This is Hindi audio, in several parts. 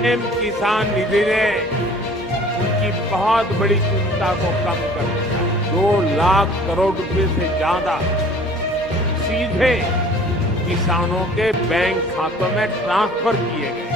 पीएम किसान निधि ने उनकी बहुत बड़ी चिंता को कम कर दिया। 2 लाख करोड़ रुपए से ज्यादा सीधे किसानों के बैंक खातों में ट्रांसफर किए गए।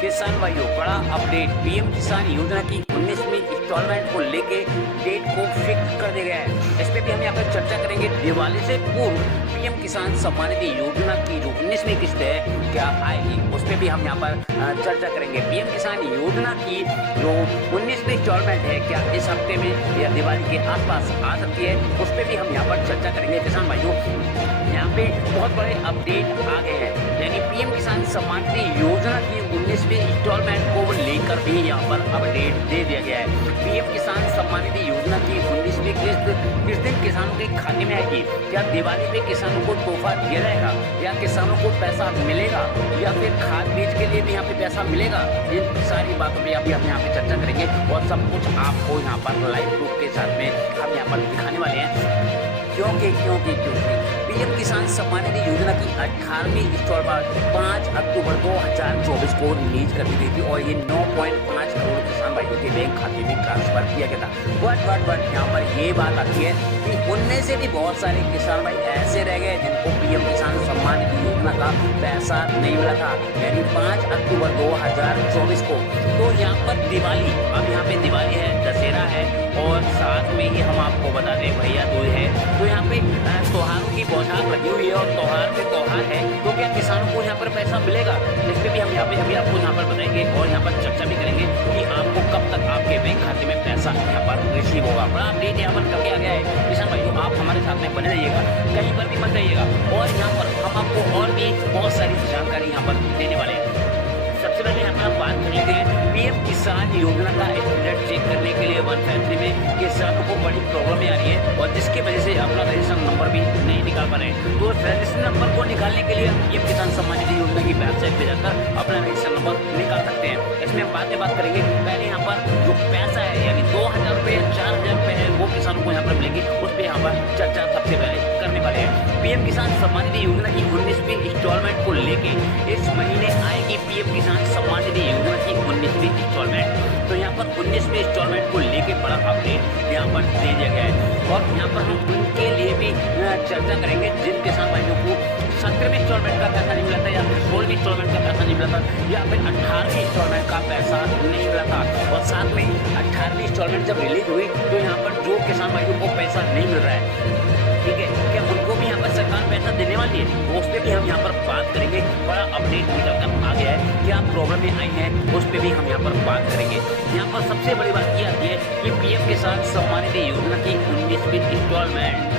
किसान भाइयों, बड़ा अपडेट। पीएम किसान योजना की 19वीं इंस्टॉलमेंट को लेके डेट को फिक्स कर दिया गया है। इस पे भी हम यहाँ पर चर्चा करेंगे। दिवाली से पूर्व पीएम किसान सम्मान निधि योजना की जो 19वीं किस्त है क्या आएगी, उस पर भी हम यहाँ पर चर्चा करेंगे। पीएम किसान योजना की जो 19वीं इंस्टॉलमेंट है क्या इस हफ्ते में या दिवाली के आसपास आ सकती है, उस पर भी हम यहाँ पर चर्चा करेंगे। किसान भाइयों, यहाँ पे बहुत बड़े अपडेट आ गए हैं, यानी पीएम किसान सम्मान निधि योजना की 19वीं इंस्टॉलमेंट को लेकर भी यहाँ पर अपडेट दे दिया गया है। पीएम किसान सम्मान निधि योजना की 19वीं किस्त किस दिन किसानों के खाते में आएगी? क्या दिवाली पे किसानों को तोहफा दिया जाएगा या किसानों को पैसा मिलेगा या फिर खाद बीज के लिए भी यहाँ पे पैसा मिलेगा? इन सारी बातों पर अभी हम यहाँ पे चर्चा करेंगे और सब कुछ आपको यहाँ पर लाइव प्रूफ के साथ में हम यहाँ पर दिखाने वाले हैं। क्योंकि पीएम किसान सम्मान निधि योजना की 18वीं इंस्टॉलमेंट 5 अक्टूबर 2024 को रिलीज कर दी गई थी और ये 9.5 करोड़ किसान भाइयों के बैंक खाते में ट्रांसफर किया गया था। बट यहाँ पर ये बात आती है कि उनमें से भी बहुत सारे किसान भाई ऐसे रह गए जिनको पीएम किसान सम्मान निधि योजना का पैसा नहीं मिला था, यानी 5 अक्टूबर 2024 को। तो यहाँ पर दिवाली, अब यहाँ पे दिवाली है, दशहरा है और साथ में ही हम आपको बता दें भैया दूज है। तो यहाँ पे त्योहारों की बौछार लगी हुई है और त्योहार पे त्योहार है, तो क्या किसानों को यहाँ पर पैसा मिलेगा? इस पे भी हम यहाँ पे अभी आपको यहाँ पर बताएंगे और यहाँ पर चर्चा भी करेंगे कि आपको कब तक आपके बैंक खाते में पैसा यहाँ पर रिसीव होगा। बड़ा अपडेट यहाँ पर करके आ गया है। किसान भाइयों, आप हमारे साथ में बने रहिएगा, कहीं पर भी मत जाइएगा और यहाँ पर हम आपको और भी बहुत सारी जानकारी यहाँ पर देने वाले हैं। सबसे पहले यहाँ पर हम बात कर लेते हैं पीएम किसान योजना का स्टेटस चेक करने के लिए 153 में किसानों को बड़ी प्रॉब्लम आ रही है और जिसकी वजह से अपना रजिस्ट्रेशन नंबर भी नहीं निकाल पा रहे हैं। तो रजिस्ट्रेशन नंबर को निकालने के लिए पीएम किसान सम्मान निधि योजना की वेबसाइट पे जाकर अपना रजिस्ट्रेशन नंबर निकाल सकते हैं। इसमें हम बात करेंगे। पहले यहाँ पर जो पैसा है यानी 2000 रुपये या 4000 रुपये है वो किसानों को यहाँ पर मिलेगी, उस पर यहाँ पर चर्चा सबसे पहले करने वाले हैं। पीएम किसान सम्मान निधि योजना की 19वीं इंस्टॉलमेंट को लेके इस महीने आएगी पीएम किसान सम्मान निधि योजना की 19वीं इंस्टॉलमेंट। तो यहाँ पर 19वीं इंस्टॉलमेंट को लेके बड़ा अपडेट यहाँ पर दे दिया गया है और यहाँ पर हम उनके लिए भी चर्चा करेंगे जिन किसान भाइयों को 17वीं इंस्टॉलमेंट का पैसा नहीं मिला था या फिर 16वीं इंस्टॉलमेंट का पैसा नहीं मिला था या फिर 18वीं इंस्टॉलमेंट का पैसा नहीं मिला था। और साथ में 18वीं इंस्टॉलमेंट जब रिलीज हुई तो यहाँ पर जो किसान भाइयों को पैसा नहीं मिल रहा है, ठीक है, क्या उनको भी यहाँ पर सरकार पैसा देने वाली है? तो उस पर भी हम यहाँ पर बात करेंगे। बड़ा अपडेट निकल कर आ गया है, क्या प्रॉब्लम आई है उस पर भी हम यहाँ पर बात करेंगे। यहाँ पर सबसे बड़ी बात ये आती है कि पीएम किसान सम्मान निधि योजना की 19वीं इंस्टॉलमेंट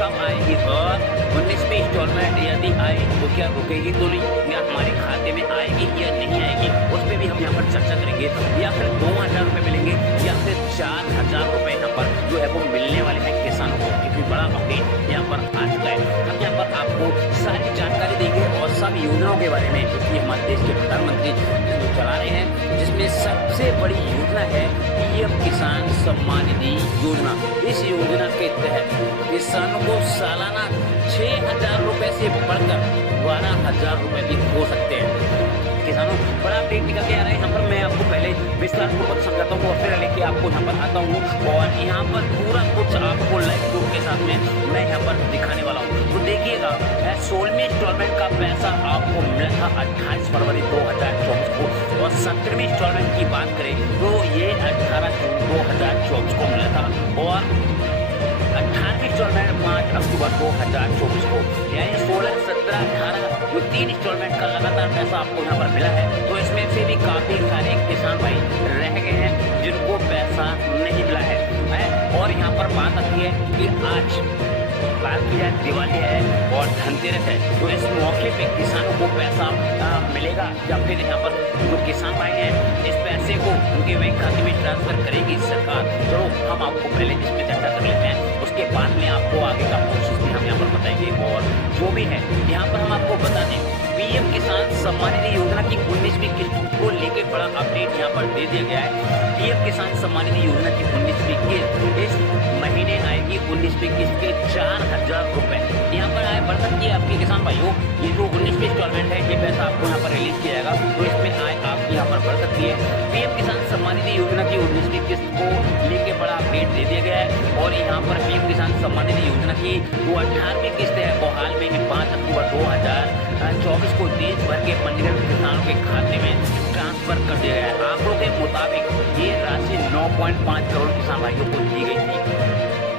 कब आएगी और 19वीं इंस्टॉलमेंट यदि आए तो क्या रुकेगी तो नहीं, या हमारे खाते में आएगी या नहीं आएगी, उस पर भी हम यहाँ पर चर्चा करेंगे। या फिर 2000 रुपये मिलेंगे या फिर 4000 रुपये यहाँ पर जो है वो मिलने वाले हैं किसानों को, क्योंकि बड़ा अपडेट यहाँ पर आ चुका है। हम यहाँ पर आपको सारी जानकारी देंगे और सब योजनाओं के बारे में, क्योंकि हमारे देश के प्रधानमंत्री चला रहे हैं, जिसमें सबसे बड़ी योजना है पीएम किसान सम्मान निधि योजना। इस योजना के तहत किसानों को सालाना 6000 रुपये से बढ़कर 12000 रुपये भी हो सकते हैं। किसानों, बड़ा अपडेट निकल के आ रहा है। यहाँ पर मैं आपको पहले विस्तार पूर्वक समझाता हूँ और फिर लेके आपको यहाँ पर आता हूँ और यहाँ पर पूरा कुछ आपको लाइव प्रूफ के साथ में मैं यहाँ पर दिखाने वाला हूँ। तो देखिएगा, 16वीं इंस्टॉलमेंट का पैसा आपको मिला था 28 फरवरी 2024 को और 17वीं इंस्टॉलमेंट की बात करें तो ये 18 जून 2024 को मिला था और 18वीं इंस्टॉलमेंट 5 अक्टूबर 2024 को, यानी 16, 17, 18 जो 3 इंस्टॉलमेंट का लगातार पैसा आपको यहाँ पर मिला है। तो इसमें से भी काफी सारे किसान भाई रह गए हैं जिनको पैसा नहीं मिला है। और यहाँ पर बात आती है कि आज बात की जाए दिवाली है और धनतेरस है, तो इस मौके पे किसानों को पैसा मिलेगा या फिर यहाँ पर जो किसान भाई हैं इस पैसे को उनके बैंक खाते में ट्रांसफर करेगी सरकार। चलो हम आपको पहले इस पे चर्चा कर लेते हैं। उसके बाद में आपको आगे का प्रोसेस भी हम यहाँ पर बताएंगे। और जो भी है यहाँ पर हम आपको बता दें, पीएम किसान सम्मान निधि योजना की 19वीं किस्त को लेकर बड़ा अपडेट यहाँ पर दे दिया गया है। पीएम किसान सम्मान निधि योजना की 19वीं किस्त इस महीने आएगी। 19वीं किस्त के 4,000 रुपए यहाँ पर आए बढ़ सकती है आपके किसान भाइयों। ये जो 19वीं इंस्टॉलमेंट है ये पैसा आपको यहाँ पर रिलीज किया जाएगा, तो इसमें आय आपकी यहाँ पर बढ़ सकती है। पीएम किसान सम्मान निधि योजना की 19वीं किस्त को लेकर बड़ा अपडेट दे दिया गया है। और यहाँ पर पीएम किसान सम्मान निधि योजना की जो 18वीं किस्त है वो हाल में ही 5 अक्टूबर 2024 को देश भर के पंजीकृत किसानों के खाते में ट्रांसफर कर दिया गया है। आंकड़ों के मुताबिक ये राशि 9.5 करोड़ किसान भाइयों को दी गई थी।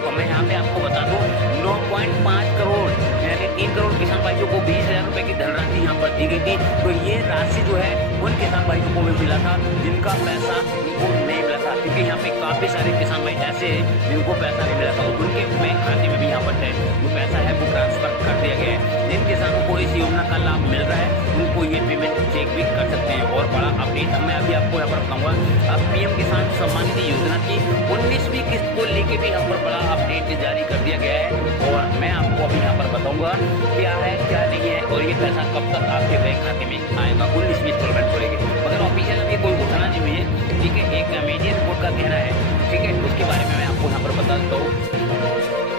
तो मैं यहाँ पे आपको बता दूं 9.5 करोड़ यानी 3 करोड़ किसान भाइयों को 20,000 रुपए की धनराशि यहाँ पर दी गई थी। तो ये राशि जो है उन किसान भाइयों को भी मिला था जिनका पैसा उनको नहीं मिला था, क्योंकि यहाँ पे काफी सारे किसान भाई ऐसे हैं जिनको पैसा नहीं मिला था, उनके बैंक खाते में भी यहाँ पर जो पैसा है वो ट्रांसफर कर दिया गया है। जिन किसानों को इस योजना का लाभ मिल रहा है उनको ये पेमेंट चेक भी कर सकते हैं। और बड़ा अपडेट मैं अभी आपको यहाँ पर बताऊंगा। अब पीएम किसान सम्मान निधि योजना की 19वीं किस्त को लेके भी यहाँ पर बड़ा अपडेट जारी कर दिया गया है। और मैं आपको अभी यहाँ पर बताऊंगा क्या है क्या नहीं है और ये पैसा कब तक आपके बैंक खाते में आएगा 19वीं इंस्टॉलमेंट को लेकर। मगर ऑफिशियल अभी कोई घोषणा नहीं हुई है, ठीक है। एक मीडिया रिपोर्ट का कहना है, ठीक है, उसके बारे में मैं आपको यहाँ पर बता देता हूँ।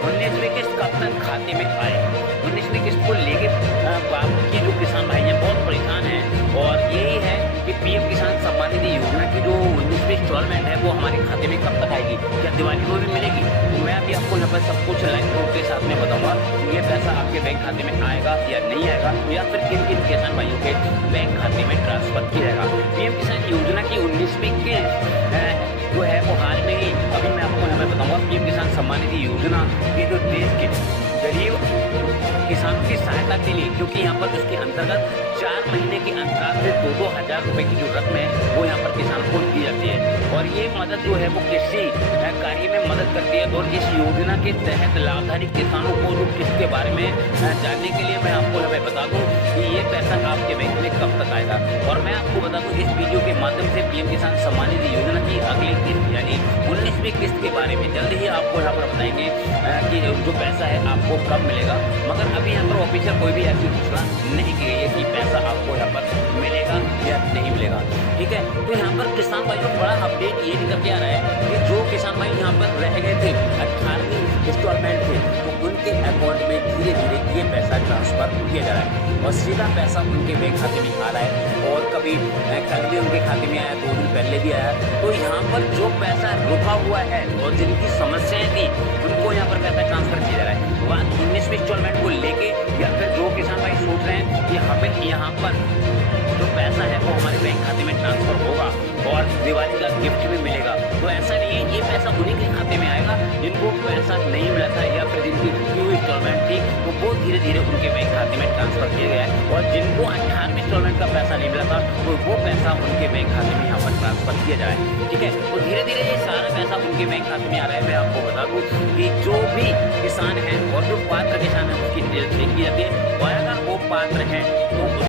19वीं किस्त कब तक खाते में आए, 19वीं किस्त को लेके बाकी जो किसान भाई हैं बहुत परेशान हैं। और यही है कि पीएम किसान सम्मान निधि योजना की जो 19वीं इंस्टॉलमेंट है वो हमारे खाते में कब तक आएगी, क्या दिवाली को भी मिलेगी। तो मैं अभी आपको यहाँ पर सब कुछ लाइव प्रूफ के साथ में बताऊंगा ये पैसा आपके बैंक खाते में आएगा या नहीं आएगा, या फिर किन किन किसान भाइयों के बैंक खाते में ट्रांसफर किया जाएगा। पीएम किसान योजना की 19वीं किस्त जो है वो हाल में ही अभी मैं आपको यहाँ पर बताऊंगा। पीएम किसान सम्मान निधि योजना ये जो देश के गरीब किसानों की सहायता के लिए, क्योंकि यहाँ पर उसके अंतर्गत 4 महीने के अंतराल से 2-2 हज़ार रुपए की जो रकम है वो यहाँ पर किसानों को दी जाती है। और ये मदद जो है वो कृषि कार्य में मदद करती है। और इस योजना के तहत लाभधारी किसानों को जो किस्त के बारे में जानने के लिए मैं आपको यहाँ बता दूँ कि ये पैसा आपके बैंक में कब तक आएगा। और मैं आपको बता दूँ इस वीडियो के माध्यम से पीएम किसान सम्मान निधि योजना की अगली किस्त यानी 19वीं किस्त के बारे में जल्द ही आपको यहाँ पर बताएंगे कि जो पैसा है आपको कब मिलेगा। मगर अभी यहाँ पर ऑफिशियल कोई भी ऐसी घोषणा नहीं की गई है कि पैसा आपको यहाँ पर मिलेगा या नहीं मिलेगा, ठीक है। तो यहाँ पर किसान भाइयों बड़ा अपडेट ये निकल के आ रहा है कि जो किसान भाई यहाँ पर रह गए थे 18वीं इंस्टॉलमेंट थे तो उनके अकाउंट में धीरे धीरे ये पैसा ट्रांसफर किया जा रहा है और सीधा पैसा उनके बैंक खाते में आ रहा है। और कभी कल भी उनके खाते में आया, 2 दिन पहले भी आया। तो यहाँ पर जो पैसा रुका हुआ है और जिनकी समस्याएं थी उनको यहाँ पर पैसा ट्रांसफर किया जा रहा है। बात 19वीं इंस्टॉलमेंट को लेके या फिर जो किसान भाई सोच रहे हैं कि हमें यहाँ पर जो पैसा है वो हमारे बैंक खाते में ट्रांसफर होगा और दिवाली का गिफ्ट भी मिलेगा, तो ऐसा नहीं है। ये पैसा उन्हीं के खाते में आएगा जिनको पैसा नहीं मिला था या फिर जिनकी रुकी हुई इंस्टॉलमेंट थी तो वो धीरे धीरे उनके बैंक खाते में ट्रांसफर किया गया है। और जिनको 18वीं इंस्टॉलमेंट का पैसा नहीं मिला था तो वो पैसा उनके बैंक खाते में यहाँ पर ट्रांसफर किया जा रहा है, ठीक है। तो धीरे धीरे ये सारा पैसा उनके बैंक खाते में आ रहा है। मैं आपको बता दूँ कि जो भी किसान है और जो पात्र किसान है उसकी डिटेल चेक की जाती है और अगर वो पात्र हैं तो